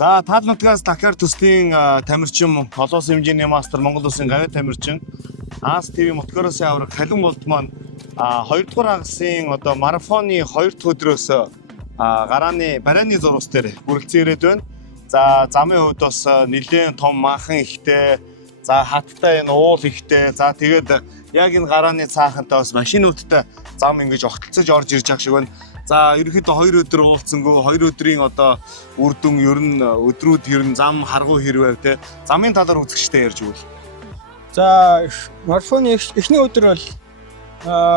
За таалнуудгаас дахиад төслийн тамирчин олон улсын хэмжээний мастер Монгол улсын гавь тамирчин АС ТV Мотгоросын авраг Халин болд маань 2 дугаар хагасын одоо марафоны 2 дахь өдрөөс гарааны барайны зургас дээр хүрэлцэн ирээд байна. За замын хувьд бас нэлээд том махан ихтэй, за хаттай энэ уул ихтэй, за тэгээд яг энэ гарааны цаахантай бас машинуудтай зам ингэж огтлцож орж ирж байгаа шиг байна. За ерөнхийдөө 2 өдөр уулзсангүй 2 өдрийн одоо үр дүн ер нь өдрүүд ер нь зам харгуу хэрвээ те замын талаар үзэгчтэй ярьж өгвөл. За марафоны эхний өдөр бол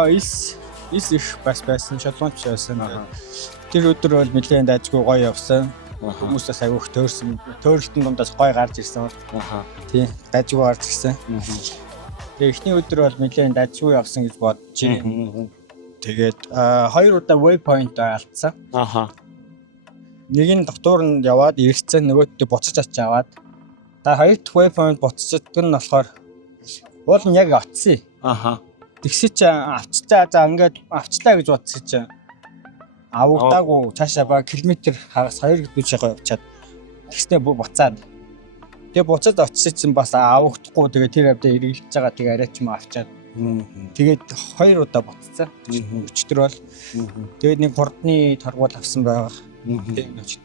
ис их бас байсан, шалгууч байсан. Тэр өдөр бол нэлээд дайггүй гоё явсан. Хүмүүсээс агиух төөрсөн. Төөрөлтөн дундаас гоё гарч ирсэн. Тийм, дайггүй гарч ирсэн. Тэгээ эхний өдөр бол нэлээд дайггүй явсан гэж бодож байна. Тэгээд 2 удаа waypoint алдсан. Нэг нь дотор нь яваад иргэцэн нөгөөдөө буцаж очиж аваад. За 2 дахь waypoint буцаждаг нь болохоор уул нь яг очсон. Тэгсээ чи авчтаа за ингээд авчлаа гэж бодсон чи авагдаагүй цаашаа баг километр хагас 2 км явчаад тэгснэ буцаад. Тэгээ буцаад очсон чинь бас авахдахгүй тэгээ тэр авдаа эргэлж байгаа тэгээ арай ч юм авчаад. Тэгээд 2 удаа буцсан. Өчтөр бол тэгээд нэг хурдны торгуул авсан байгаа.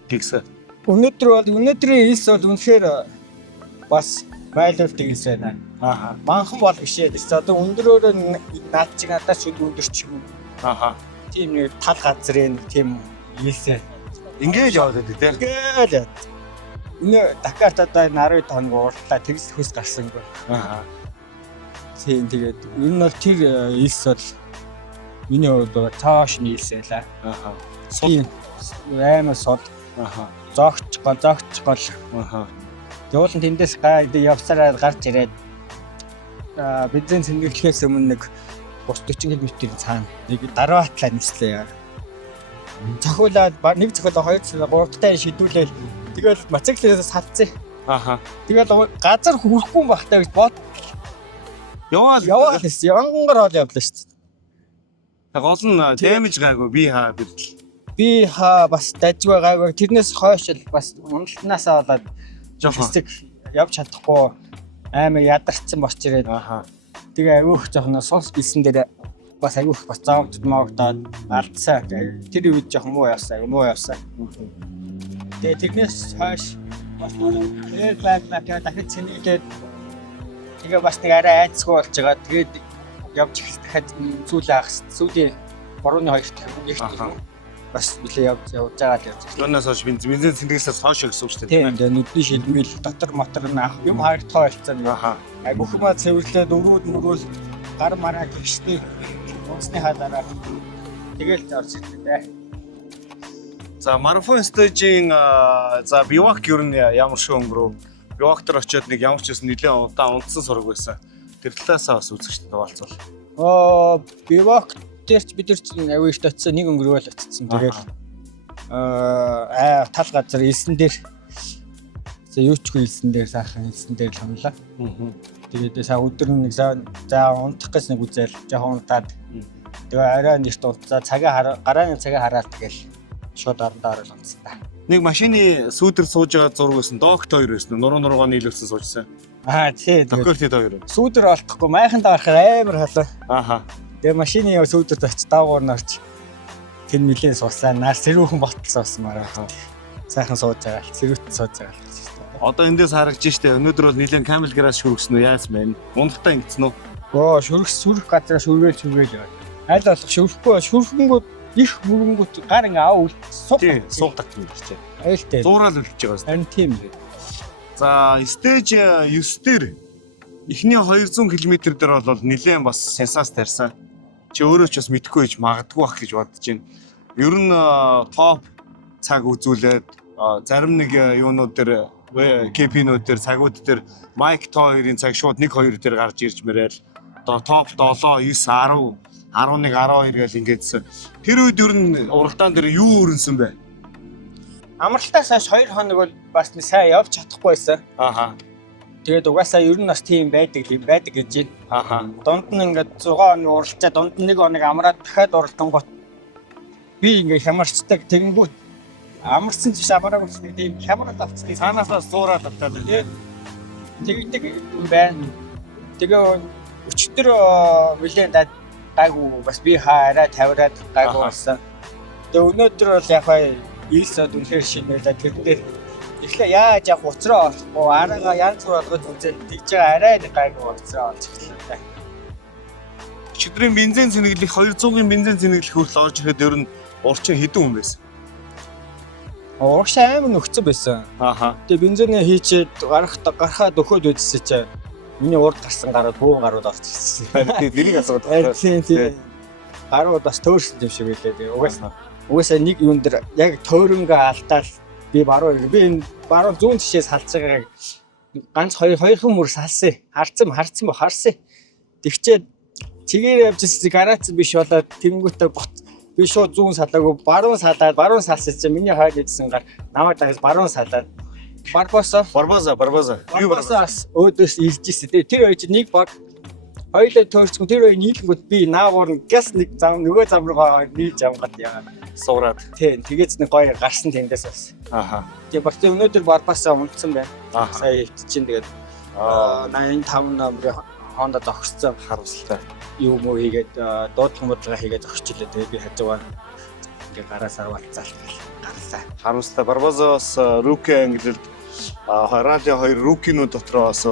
Тэгсэн. Өнөөдрийн ис бол үнэхээр бас байлуулт ис байна. Манхан бол бишээ. Одоо өндрөөр наад чиг надад ч өндөрч юм. Тийм нэг тал газрын тийм исээ. Ингэж яваад байдаг тийм. Ингээл. Энэ Дакарт одоо 12 хоног уурлаа тэгс хөс гарсангүй. Тийм тэгээд ер нь бол тэр ис бол миний хувьд цааш нийлсэлээ. Сул аймаг сул. Зогч гол. Тэгвэл тэндээс явсараа гарч ирээд бидний цэнгэлхээс өмнө нэг 30-40 км цаана нэг дараатлаа нислээ. Цохиулаад нэг цохиулаа 2 3 дахь шидүүлээл тэгэл мотоциклээс салцсан. Тэгэл газар хүрэхгүй бахтай гэж бод. Яваал янгар ол явлаа шүү дээ. Гол нь дэмэж гайгүй би хаа бас дажгүй гайгүй тэрнээс хойш л бас уналтнаасаа болоод хэсэг явж чадахгүй аймаг ядарсан босч ирээд тэгээ авиух жоохон сонс билсэн дээр бас авиух бас заавдмаагдаад алдсан. Тэр үед жоохон муу явсан. Тэгээ тэрнээс хойш бас баг дахиж цэнэглээд тэгээ бас нэг арай айцгүй болж байгаа. Тэгээд явж ихс дахиад сүүл ахс сүүлийн 3-2 дахь бас нэлээ явж байгаа л явж байна. Юунаас хойш бензин цэнгээс хойш гэсэн үг шүү дээ. Тийм дээ нүдний шилмэл дотор мотор наах юм хайртай болцсон. Бүхмаа цэвэрлээд өрөөд гар мараа гихштэй уусны хаалаараа тэгэл зорж ирлээ. За марафон стажийн за бивак ер нь ямар шиг өнгөрөв? Бивак дээр очиод нэг ямар ч гэсэн нэлээд удаан унтсан сураг байсан. Тэр талаасаа бас үзэгчтэй хаваалцвал. Бивак тэрч бид нар чинь авиг ихт очсон нэг өнгөрөөл очсон. Тэгэл тал газар элсэн дээр юучгүй элсэн дээр сайхан элсэн дээр л хонлоо. Тэгээд сая өдөр нэг за унтах гэж нэг үзэл жоохон унтаад тэгээ арай нэрт унтцаа гарааны цагаа хараад тэгэл шууд ордоор л унтсан та. Нэг машины сүүдэр сууж байгаа зураг байсан. Докт 2 байсан. Нуруугаа нийлүүлсэн суужсан. Тийм. Докт 2. Сүүдэр олдохгүй майханд гарахаар амар халаа. Тэгээ машины сүүдэрт очиж даавуур нарч тэр нилээн суусаа нар сэрүүхэн ботсон басмаар байна. Сайхан сууж байгаа. Сэрүүт сууж байгаа. Одоо эндээс харагдаж штэ. Өнөөдөр бол нилээн камел гараж шүргсэн үү яасан бэ? Мундагтаа ингэсэн үү? Шүрх газар шүргээл яваа. Аль болох шүрхэнгүүд их мөрөнгөт гар ингээ аа суугдаг юм чи. Айлтай. Зуурал үлдэж байгаа шүү. Харин тийм л. За стеж 9 дээр эхний 200 км дээр бол нилээн бас сенсац тарьсан. Чи өөрөө ч бас мэдэхгүй байж магадгүй бах гэж бодож байна. Ер нь топ цаг үзүүлээд зарим нэг юунууд дээр КП-нууд дээр цагууд дээр Майк Тойрын цаг шууд 1-2 дээр гарч ирж мэрэл одоо топ 7 9 10 11 12 гэл ингээдсэн. Тэр үед ер нь уралдаан дээр юу өрнсөн бэ? Амралтаас хойш 2 хоног бол бас сайн явж чадахгүйсэн. Тэгээд угаасаа ер нь бас тийм байдаг гэж байна. Дунд нь ингээд 6 хоног уралцаа дунд нь 1 хоног амраад дахиад уралдан гот би ингээд хямарчдаг тэгэнгүүт амарсан ч амараагүй ч тийм хямраад авчихсан. Цаанаасаа суураад тавтаад Тэгээд тэгдэг юм байна. Тэгээ өчтөр нэлээд гайгүй бас би хараа тавираад гайгүй болсон. Тэгээ өнөөдөр бол яг хаа ийсэд үнэхээр шинэлээ тэр дээр эхлээ яаж яг уцраа олохгүй араагаа янз бүр болгож үзээд тийж арай гайгүй уцраа олж эхэллээ. өчигдрийн бензин цэнэглэх 200-ын бензин цэнэглэх хүртэл орж ирэхэд ер нь урчин хэдэн хүн байсан. Уушаа амар нөхцөн байсан. Ааха. Тэгээ бензинээ хийчээд гарахад өгөхөд үзсэн чинь миний урд гарсан гарууд бөөн гарууд орж ирсэн. Тэрийг асууад Тийм. Гарууд бас төөрсөн юм шиг байлээ. Тэгээ угаасаа нэг юм дээр яг тойронго алдаал би баруун энэ баруун зүүн тишээс халж байгааг ганц хоёрхан мөр салсан. Харсан. Тэгчээд чигээр явж ирсэн гараац биш болоод тэнгүүтээ би шууд зүүн салаагүй баруун салсан чинь миний хойд идсэн гар намайг дагаж баруун салаад Барбоса өөдөөс ирж ирсэн. Тэр хоёр чинь нэг баг хоёулаа төөрцгөн тэр хоёр нийлэнгүүт би наагуур газ нэг зам нөгөө зам руугаа нийлж явгаад яа суураад. Тийм тэгээс нэг гоё гарсан тэндээс бас. Ааха. Тэгээ багт өнөөдөр Барбоса унтсан байна. Ааха. Сая чинь тэгээд 85 номер Honda зогссон харамсалтай. Юу мөө хийгээд дуудлага бодлого хийгээд зогсчихлээ. Тэгээд би хажуугаар ингээ гараасаа валцаал гарлаа. Харамсалтай Барбозоос руки ангилалд радио 2 рукинууд дотроос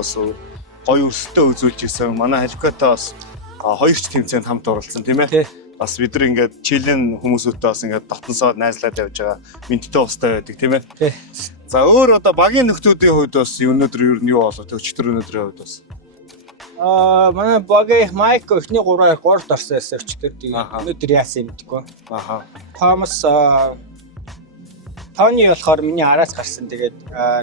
гоё өрсөлтөө үзүүлж исэн. Манай халикатаас хоёрч тэмцээнд хамт оролцсон тийм ээ. Бас бид нар ингээд чилэн хүмүүсүүдтэй бас ингээд дотносоод найзлаад явж байгаа. Мэдтэй устай байдаг тийм ээ. За өөр одоо багийн нөхдүүдийн хувьд бас өнөөдөр ер нь юу болов? Өчтөр өнөөдрийн хувьд бас. Манай багийн майк эхний 3-аар 3-т орсон байсан өчтөр. Өнөөдөр яасан юм гэдэггүй. Ааха. Томас Тони болохоор миний араас гарсан. Тэгээд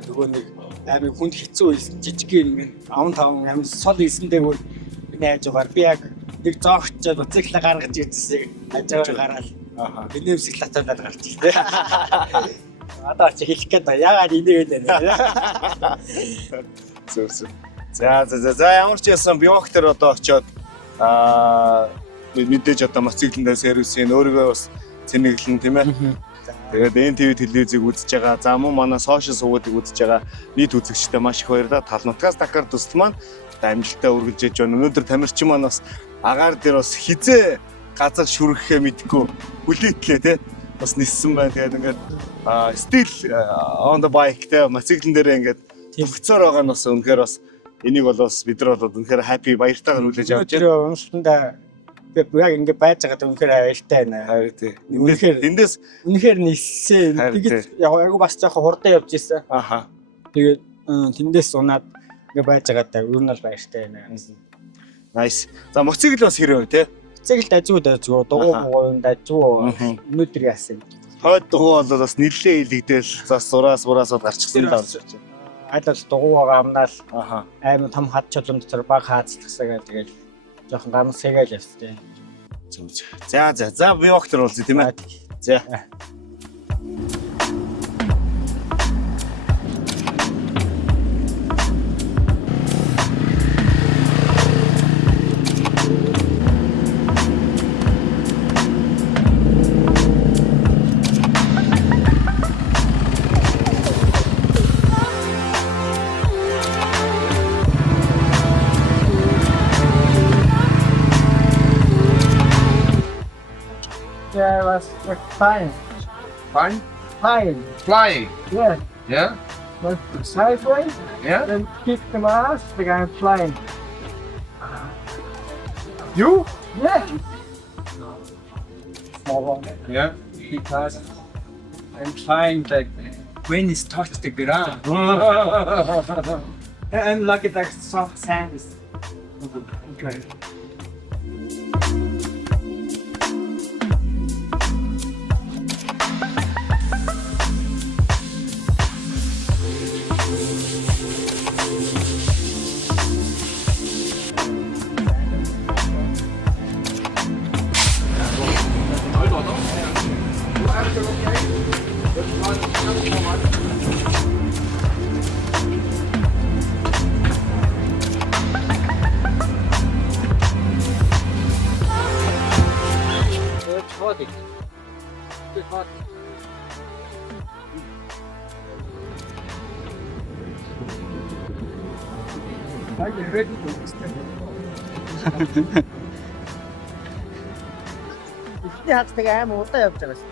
нөгөө нэг амин хүнд хэцүү жижиг юм аван таван амин сол ийсэндээ бүр миний хажуугаар би яг нэг зоогчод уцаглаа гаргаж ирсэн. Хажуугаар гараад энэ бисклетээр гарч ирсэн. Одоо чи хэлэх гээд яагаад энийг байна. Зөв. За ямар ч ясан биогтер одоо очиод мэдээж одоо моциклэндээ сервисийн өөрийгөө бас цэнэглэн тийм ээ. Тэгээд НТV телевизийг үзэж байгаа. За мөн манай сошиал сувгуудыг үзэж байгаа нийт үзэгчтэй маш их баярлалаа. Тал нутгаас Дакар төсөл маань амжилттай үргэлжлэж байна. Өнөөдөр тамирчин маань бас агаар дээр бас хизээ газар шүрхэхээ мэдгүй хүлээтлээ тий. Бас ниссэн байна. Тэгээд ингээд still on the bike тий моциклэн дээр ингээд төвцөр байгаа нь бас үнэхээр бас энийг бол бас бид нар бол үнэхээр happy баяртайгаар хүлээж авч байна. Тэр уналтанда яг ингэ байж байгаа үнэхээр баяртай байна. Харин тий. Үнэхээр ниссэн. Тэгээд яг айгу бас жоохон хурдан явж ирсэн. Аха. Тэгээд тэндээс унаад ингэ байж байгаадаа ер нь бол баяртай байна. Nice. За моцикл бас хэрэг тий. Моцикл дажгүй дугуй дажгүй өнөөдөр яасан. Хойд дугуй бол бас нэлээ илэгдээл зас зураас гарчихсан л байна. Аль бол дугуйгаа амнаал аймаг том хад чулуун дотор баг хаацлагсагаа тэгээд жоохон гамс хийгээл явсан. За би вактер болсон тийм ээ. За. Yeah, it was fine. Fine? Fine. Flying? Yeah. Yeah? But sideways, Yeah? then kick them ass, the guy flying. You? Yeah. Small one. Yeah? Because I'm flying like when it's touched the ground. And look at that soft sand. Okay. I get ready to extend. Ихний хатдаг аим удаан явж байгаа шүү.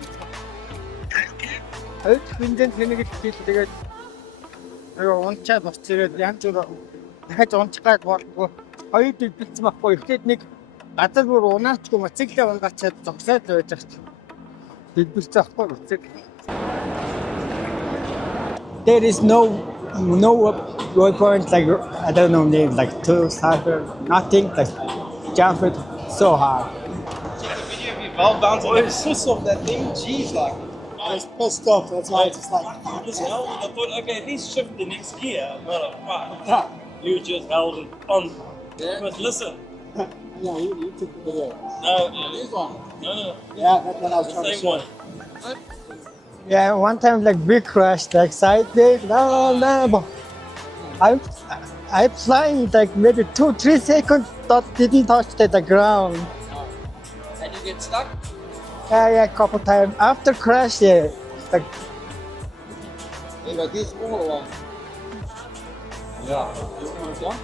Хоёр бензин тэнэг хийх тэгээд унчаа босч ирээд янз бүр дахиж унчих гад болдгоо. Хоёр дэлбэлцсэн байхгүй. Эхлээд нэг газар бүр унаачгүй моциклээ унгачаад зогсоод байж байгаа ч. Дэлбэлцсэн байхгүй моцик. There is no waypoint like I don't know name like two cycle nothing like jump it so hard. Valve bounce on the sus of that thing, jeez, like. I was pissed off. That's why I just like. Just held it. I thought, okay, at least shift the next gear. But fuck. You just held it on. Yeah. But listen. Yeah, you took the video. No, This one. no. Yeah, that's what I was trying to Same show. one. Yeah, one time like big crash like side there. No. I'm flying like maybe 2-3 seconds. That didn't touch the ground. And you get stuck? Yeah, couple times after crash. Yeah, like You got this small one. Yeah. This one's done?